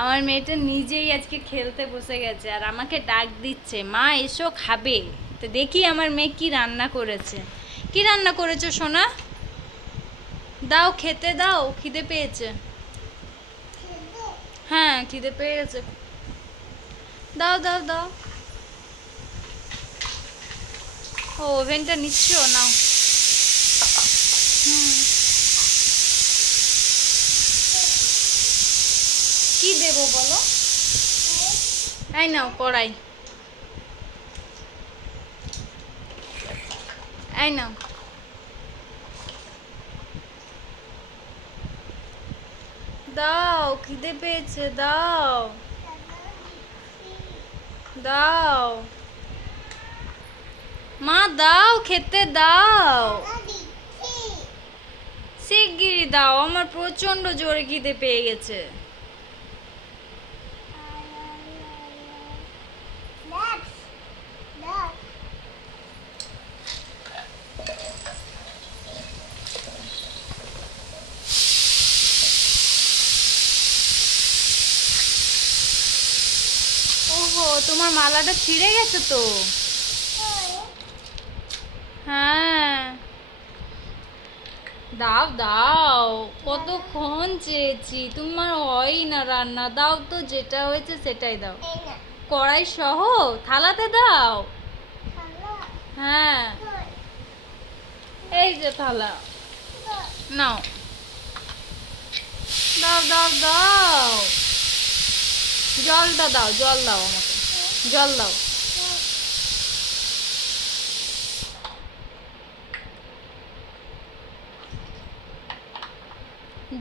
আমার মেয়েটা নিজেই আজকে খেলতে বসে গেছে আর আমাকে ডাক দিচ্ছে, মা এসো খাবে। তো দেখি আমার মেয়ে কি রান্না করেছে। কি রান্না করেছো সোনা? দাও খেতে দাও, খিদে পেয়েছে। হ্যাঁ খিদে পেয়ে গেছে। দাও দাও দাও। ও ওভেনটা নিচ্ছ নাও। হুম, কি দেবো বলো? এই নাও কড়াই, এই নাও। দাও খিদে পেয়েছে, দাও দাও। মা দাও খেতে দাও, শিগগিরই দাও, আমার প্রচন্ড জোরে খিদে পেয়ে গেছে। ওহো তোমার মালাটা ছিঁড়ে গেছে তো। হ্যাঁ দাও দাও, কতক্ষণ চেয়েছি, তোমার হয়ই না রান্না, দাও তো যেটা হয়েছে সেটাই দাও। কড়াই সহ থালাতে দাও। হ্যাঁ এই যে থালা, নাও। দাও দাও দাও, জলটা দাও, জল দাও আমাকে, জল দাও।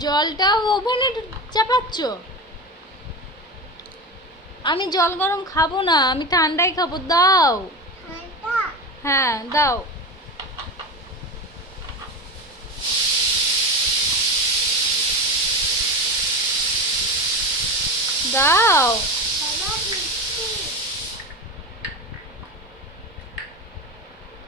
জলটা ওভেনে চাপাচ্ছ? আমি জল গরম খাবো না, আমি ঠান্ডাই খাবো, দাও। হ্যাঁ দাও। দাও।